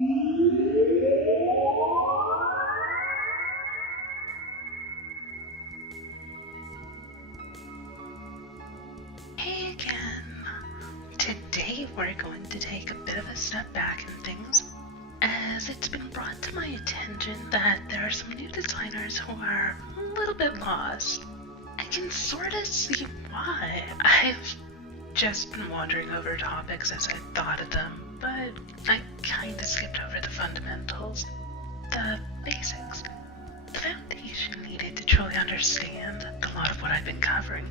Hey again! Today we're going to take a bit of a step back in things, as it's been brought to my attention that there are some new designers who are a little bit lost. I can sort of see why. I've just been wandering over topics as I thought of them, but I kinda skipped over the fundamentals, the basics, the foundation needed to truly understand a lot of what I've been covering.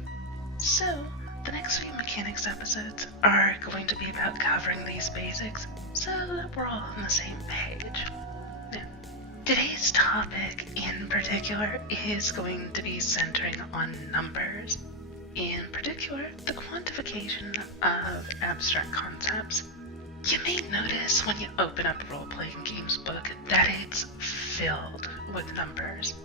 So, the next few mechanics episodes are going to be about covering these basics so that we're all on the same page. Now, today's topic in particular is going to be centering on numbers. In particular, the quantification of abstract concepts. You may notice when you open up a role-playing games book that it's filled with numbers.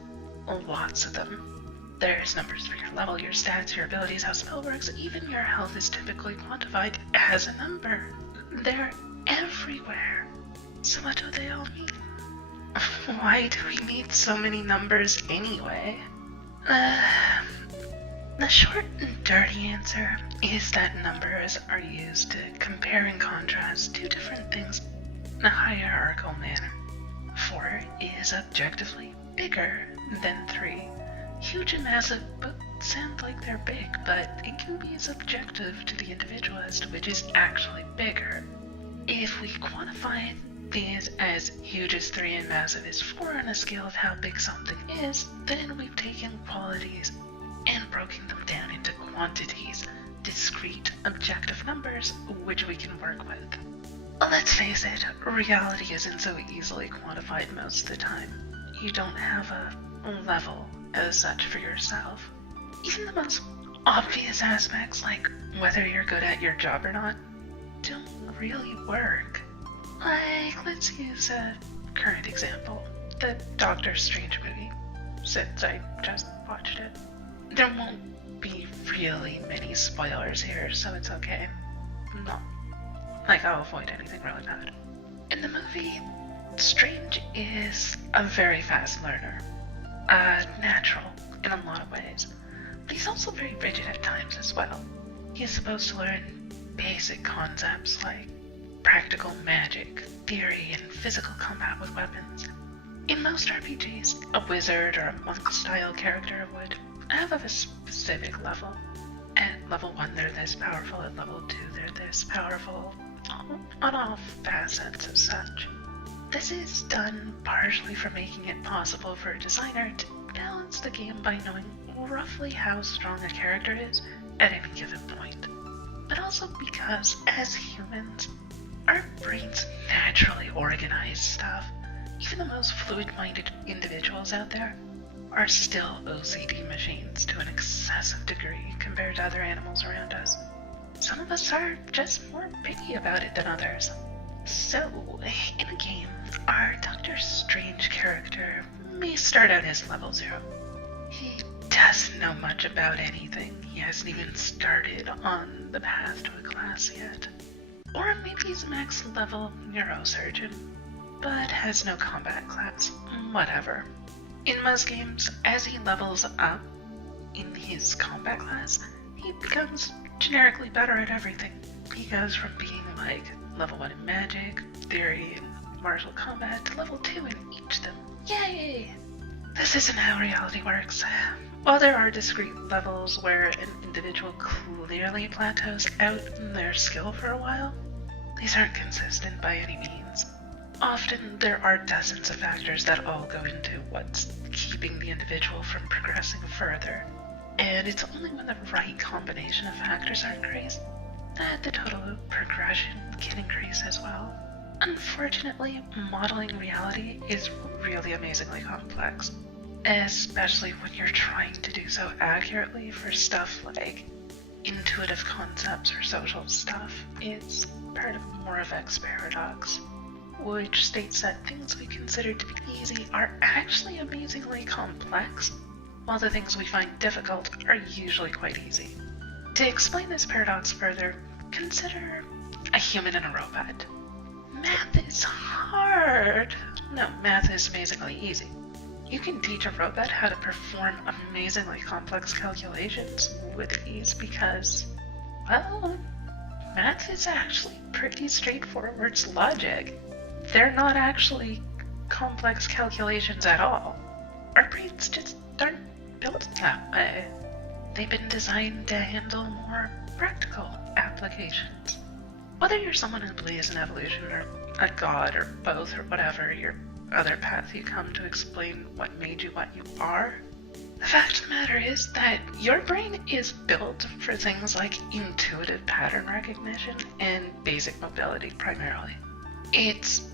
Lots of them. There's numbers for your level, your stats, your abilities, how spell works, even your health is typically quantified as a number. They're everywhere. So what do they all mean? Why do we need so many numbers anyway? The short and dirty answer is that numbers are used to compare and contrast two different things in a hierarchical manner. 4 is objectively bigger than 3. Huge and massive both sound like they're big, but it can be subjective to the individual as to which is actually bigger. If we quantify these as huge as 3 and massive as 4 on a scale of how big something is, then we've taken qualities and broken them down into quantities, discrete, objective numbers, which we can work with. Let's face it, reality isn't so easily quantified most of the time. You don't have a level as such for yourself. Even the most obvious aspects, like whether you're good at your job or not, don't really work. Like, let's use a current example, the Doctor Strange movie, since I just watched it. There won't be really many spoilers here, so it's okay. I'll avoid anything really bad. In the movie, Strange is a very fast learner. Natural in a lot of ways, but he's also very rigid at times as well. He's supposed to learn basic concepts like practical magic, theory, and physical combat with weapons. In most RPGs, a wizard or a monk-style character would have a specific level. At level 1 they're this powerful, at level 2 they're this powerful, on all facets as such. This is done partially for making it possible for a designer to balance the game by knowing roughly how strong a character is at any given point, but also because, as humans, our brains naturally organize stuff. Even the most fluid-minded individuals out there are still OCD machines to an excessive degree compared to other animals around us. Some of us are just more picky about it than others. So, in a game, our Doctor Strange character may start out as level 0. He doesn't know much about anything. He hasn't even started on the path to a class yet. Or maybe he's max level neurosurgeon, but has no combat class. Whatever. In most games, as he levels up in his combat class, he becomes generically better at everything. He goes from being like level 1 in magic, theory, and martial combat to level 2 in each of them. Yay! This isn't how reality works. While there are discrete levels where an individual clearly plateaus out in their skill for a while, these aren't consistent by any means. Often there are dozens of factors that all go into what's keeping the individual from progressing further, and it's only when the right combination of factors are increased that the total progression can increase as well. Unfortunately, modeling reality is really amazingly complex, especially when you're trying to do so accurately for stuff like intuitive concepts or social stuff. It's part of Moravec's paradox, which states that things we consider to be easy are actually amazingly complex, while the things we find difficult are usually quite easy. To explain this paradox further, consider a human and a robot. Math is hard. hard. No, math is amazingly easy. You can teach a robot how to perform amazingly complex calculations with ease because, well, math is actually pretty straightforward logic. They're not actually complex calculations at all. Our brains just aren't built that way. They've been designed to handle more practical applications. Whether you're someone who believes in evolution or a god or both or whatever your other path you come to explain what made you what you are, the fact of the matter is that your brain is built for things like intuitive pattern recognition and basic mobility primarily. It's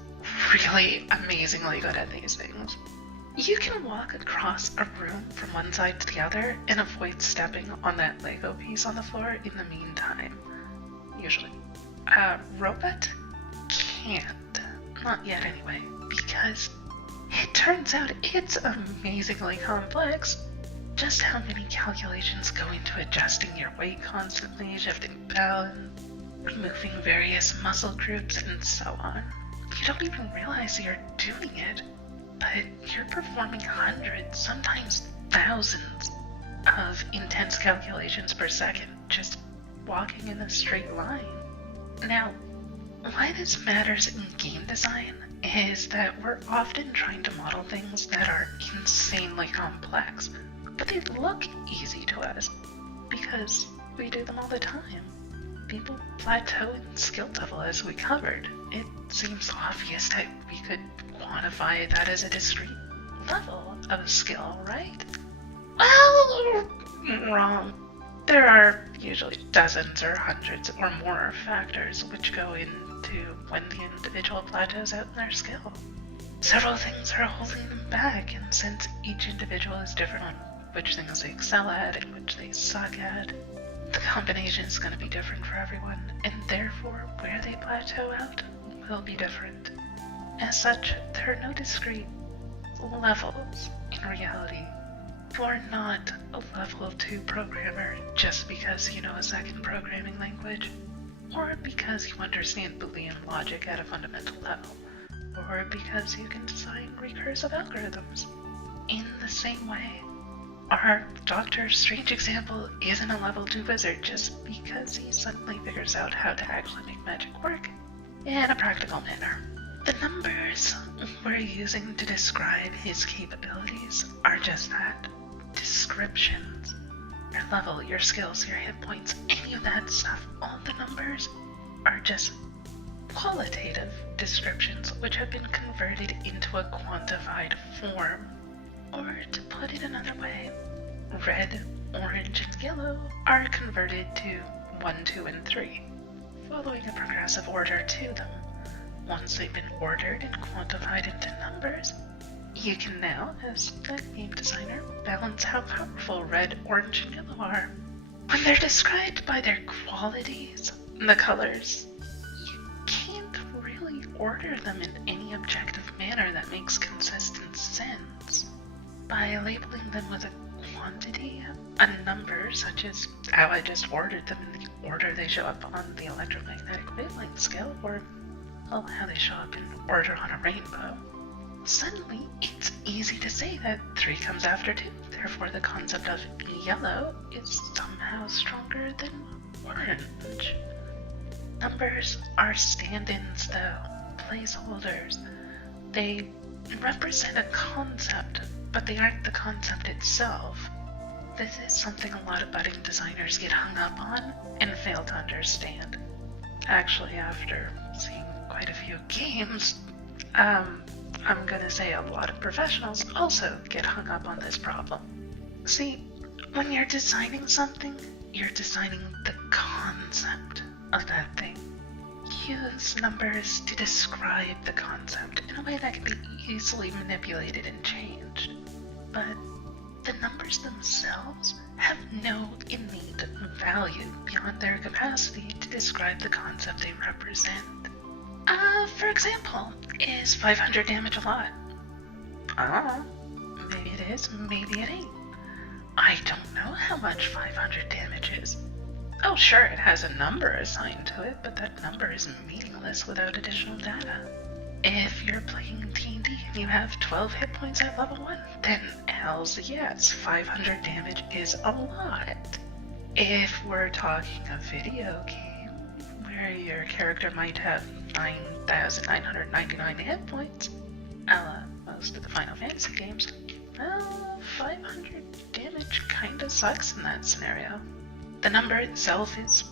really amazingly good at these things. You can walk across a room from one side to the other and avoid stepping on that Lego piece on the floor in the meantime. Usually. A robot can't. Not yet anyway, because it turns out it's amazingly complex. Just how many calculations go into adjusting your weight constantly, shifting balance, removing various muscle groups, and so on. You don't even realize you're doing it, but you're performing hundreds, sometimes thousands, of intense calculations per second just walking in a straight line. Now, why this matters in game design is that we're often trying to model things that are insanely complex, but they look easy to us because we do them all the time. People plateau in skill level as we covered. It seems obvious that we could quantify that as a discrete level of skill, right? Well, wrong. There are usually dozens or hundreds or more factors which go into when the individual plateaus out in their skill. Several things are holding them back, and since each individual is different on which things they excel at and which they suck at, the combination is going to be different for everyone, and therefore where they plateau out will be different. As such, there are no discrete levels in reality. You are not a level 2 programmer just because you know a second programming language, or because you understand Boolean logic at a fundamental level, or because you can design recursive algorithms. In the same way, our Doctor Strange example isn't a level 2 wizard just because he suddenly figures out how to actually make magic work in a practical manner. The numbers we're using to describe his capabilities are just that. Descriptions. Your level, your skills, your hit points, any of that stuff, all the numbers are just qualitative descriptions which have been converted into a quantified form. Or to put it another way, red, orange, and yellow are converted to 1, 2, and 3, following a progressive order to them. Once they've been ordered and quantified into numbers, you can now, as a game designer, balance how powerful red, orange, and yellow are. When they're described by their qualities, the colors, you can't really order them in any objective manner that makes consistent sense. By labeling them with a quantity, a number, such as how I just ordered them in the order they show up on the electromagnetic wavelength scale, or how they show up in order on a rainbow, suddenly it's easy to say that 3 comes after 2, therefore the concept of yellow is somehow stronger than orange. Numbers are stand-ins though, placeholders. They represent a concept, but they aren't the concept itself. This is something a lot of budding designers get hung up on and fail to understand. Actually, after seeing quite a few games, I'm gonna say a lot of professionals also get hung up on this problem. See, when you're designing something, you're designing the concept of that thing. Use numbers to describe the concept in a way that can be easily manipulated and changed. But the numbers themselves have no innate value beyond their capacity to describe the concept they represent. For example, is 500 damage a lot? I don't know. Maybe it is, maybe it ain't. I don't know how much 500 damage is. Oh sure, it has a number assigned to it, but that number is meaningless without additional data. If you're playing D&D and you have 12 hit points at level 1, then hells yes, 500 damage is a lot. If we're talking a video game where your character might have 9,999 hit points, a la most of the Final Fantasy games, well, 500 damage kinda sucks in that scenario. The number itself is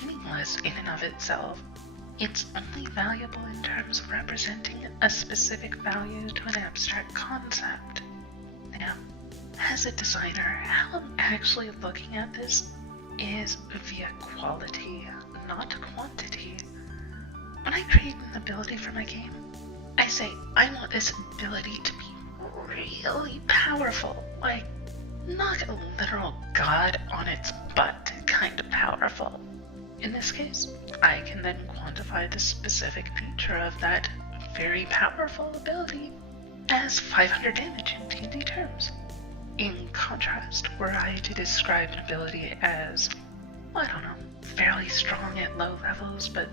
meaningless in and of itself. It's only valuable in terms of representing a specific value to an abstract concept. Now, as a designer, how I'm actually looking at this is via quality, not quantity. When I create an ability for my game, I say I want this ability to be really powerful, like not a literal god on its butt kind of powerful. In this case, I can then quantify the specific feature of that very powerful ability as 500 damage in D&D terms. In contrast, were I to describe an ability as, I don't know, fairly strong at low levels, but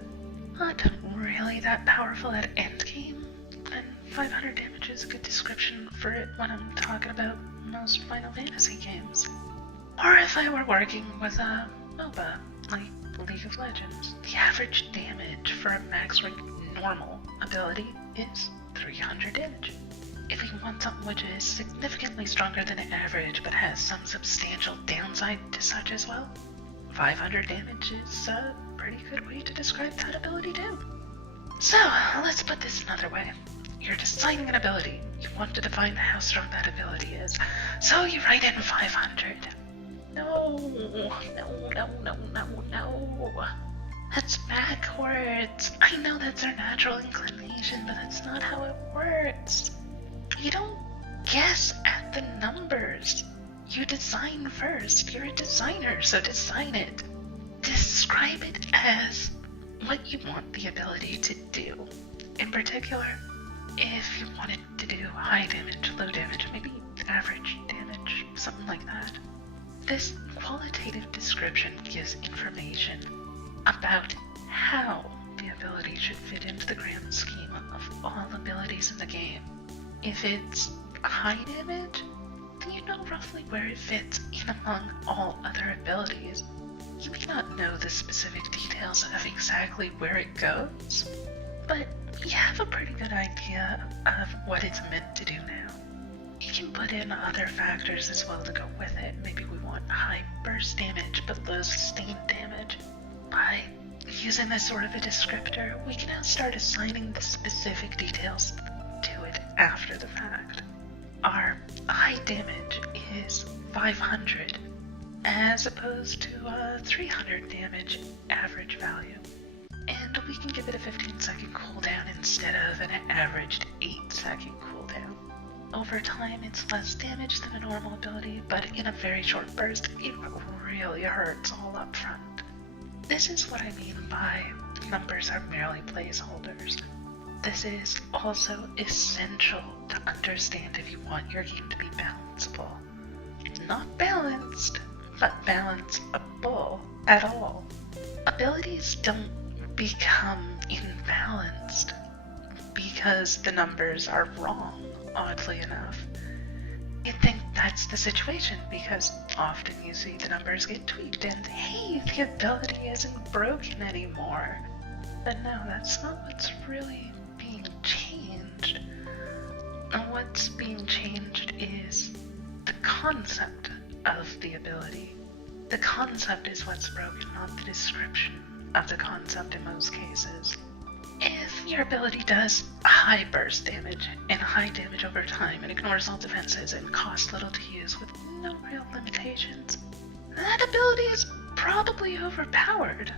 not really that powerful at endgame, then 500 damage is a good description for it when I'm talking about most Final Fantasy games. Or if I were working with a MOBA, like League of Legends, the average damage for a max rank normal ability is 300 damage. If you want something which is significantly stronger than average but has some substantial downside to such as well, 500 damage is a pretty good way to describe that ability too. So, let's put this another way. You're designing an ability. You want to define how strong that ability is. So you write in 500. No. That's backwards. I know that's our natural inclination, but that's not how it works. You don't guess at the numbers. You design first. You're a designer, so design it. Describe it as what you want the ability to do. In particular, if you wanted to do high damage, low damage, maybe average damage, something like that. This qualitative description gives information about how the ability should fit into the grand scheme of all abilities in the game. If it's high damage, then you know roughly where it fits in among all other abilities. You may not know the specific details of exactly where it goes, but you have a pretty good idea of what it's meant to do now. You can put in other factors as well to go with it. Maybe we want high burst damage but low sustained damage. By using this sort of a descriptor, we can now start assigning the specific details to it after the fact. Our high damage is 500 as opposed to a 300 damage average value. And we can give it a 15-second cooldown instead of an averaged 8-second cooldown. Over time, it's less damage than a normal ability, but in a very short burst, it really hurts all up front. This is what I mean by numbers are merely placeholders. This is also essential to understand if you want your game to be balanceable. Not balanced, but balanceable at all. Abilities don't become imbalanced because the numbers are wrong, oddly enough. You'd think that's the situation because often you see the numbers get tweaked and hey, the ability isn't broken anymore. But no, that's not what's really being changed. What's being changed is the concept of the ability. The concept is what's broken, not the description of the concept in most cases. If your ability does high burst damage and high damage over time and ignores all defenses and costs little to use with no real limitations, that ability is probably overpowered.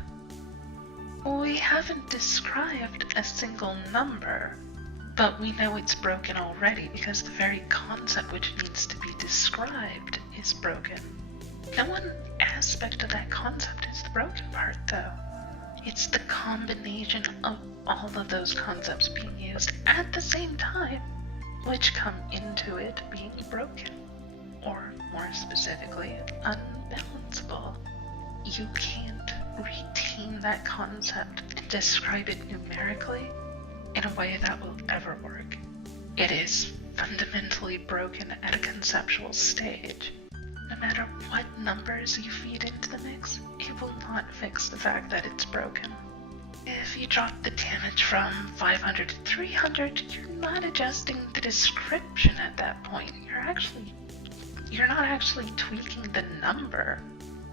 We haven't described a single number, but we know it's broken already because the very concept which needs to be described is broken. No one aspect of that concept is the broken part, though. It's the combination of all of those concepts being used at the same time, which come into it being broken, or more specifically, unbalanceable. You can't retain that concept and describe it numerically in a way that will ever work. It is fundamentally broken at a conceptual stage. No matter what numbers you feed into the mix, it will not fix the fact that it's broken. If you drop the damage from 500 to 300, you're not adjusting the description at that point. You're not actually tweaking the number.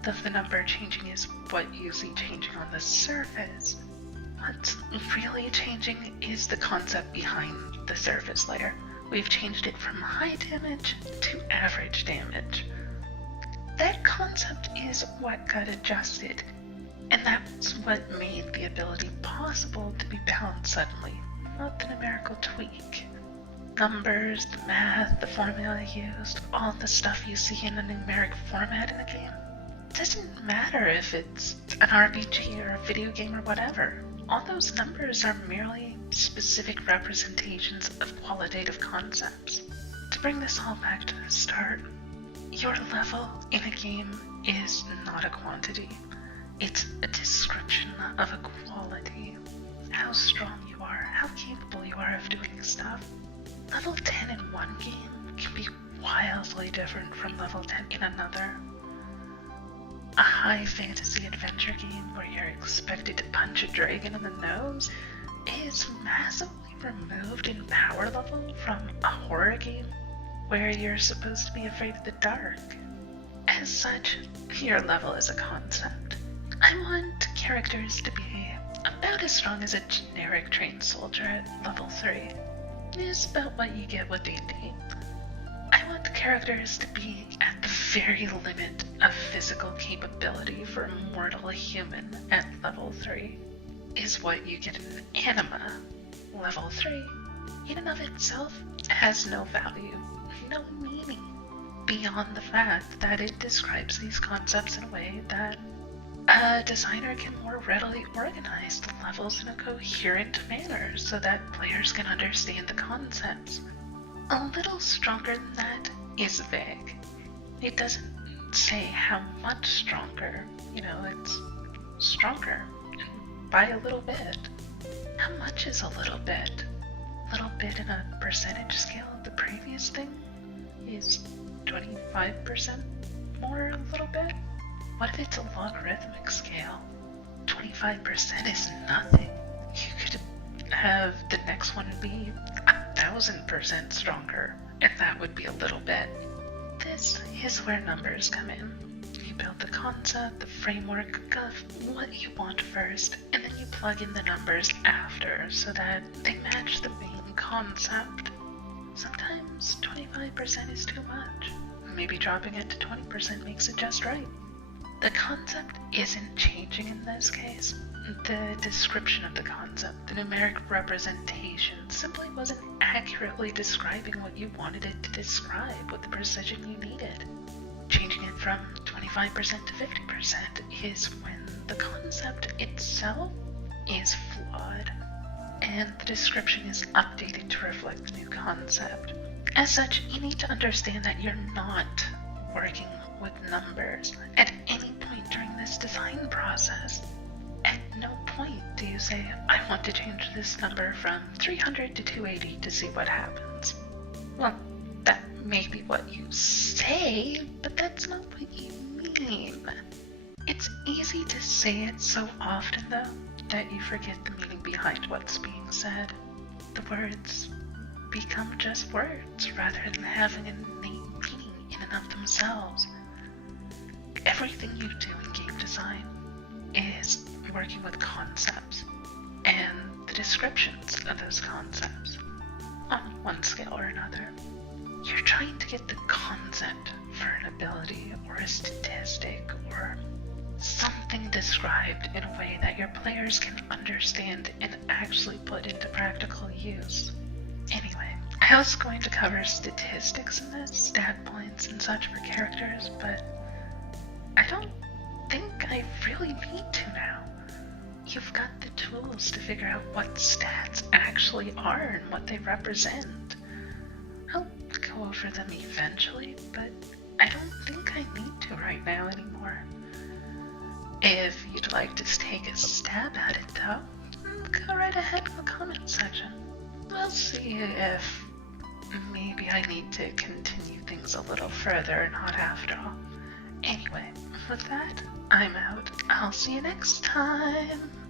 The number changing is what you see changing on the surface. What's really changing is the concept behind the surface layer. We've changed it from high damage to average damage. That concept is what got adjusted, and that's what made the ability possible to be balanced suddenly, not the numerical tweak. Numbers, the math, the formula used, all the stuff you see in a numeric format in a game. It doesn't matter if it's an RPG or a video game or whatever. All those numbers are merely specific representations of qualitative concepts. To bring this all back to the start, your level in a game is not a quantity. It's a description of a quality. How strong you are, how capable you are of doing stuff. Level 10 in one game can be wildly different from level 10 in another. A high fantasy adventure game where you're expected to punch a dragon in the nose is massively removed in power level from a horror game where you're supposed to be afraid of the dark. As such, your level is a concept. I want characters to be about as strong as a generic trained soldier at level 3. It's about what you get with D&D. I want the characters to be at the very limit of physical capability for a mortal human at level 3. Is what you get in Anima. Level 3, in and of itself, has no value, no meaning, beyond the fact that it describes these concepts in a way that a designer can more readily organize the levels in a coherent manner so that players can understand the concepts. A little stronger than that is vague. It doesn't say how much stronger. It's stronger by a little bit. How much is a little bit? A little bit in a percentage scale of the previous thing is 25% more a little bit? What if it's a logarithmic scale? 25% is nothing. You could have the next one be 1,000% stronger, and that would be a little bit. This is where numbers come in. You build the concept, the framework of what you want first, and then you plug in the numbers after so that they match the main concept. Sometimes 25% is too much. Maybe dropping it to 20% makes it just right. The concept isn't changing in this case. The description of the concept, the numeric representation, simply wasn't accurately describing what you wanted it to describe with the precision you needed. Changing it from 25% to 50% is when the concept itself is flawed, and the description is updated to reflect the new concept. As such, you need to understand that you're not working with numbers at any point during this design process. At no point do you say, I want to change this number from 300 to 280 to see what happens. Well, that may be what you say, but that's not what you mean. It's easy to say it so often, though, that you forget the meaning behind what's being said. The words become just words rather than having an innate meaning in and of themselves. Everything you do in game design is working with concepts and the descriptions of those concepts on one scale or another. You're trying to get the concept for an ability or a statistic or something described in a way that your players can understand and actually put into practical use. Anyway, I was going to cover statistics in this, stat points and such for characters, but I don't think I really need to now. You've got the tools to figure out what stats actually are and what they represent. I'll go over them eventually, but I don't think I need to right now anymore. If you'd like to take a stab at it though, go right ahead in the comment section. We'll see if maybe I need to continue things a little further or not after all. Anyway, with that, I'm out. I'll see you next time.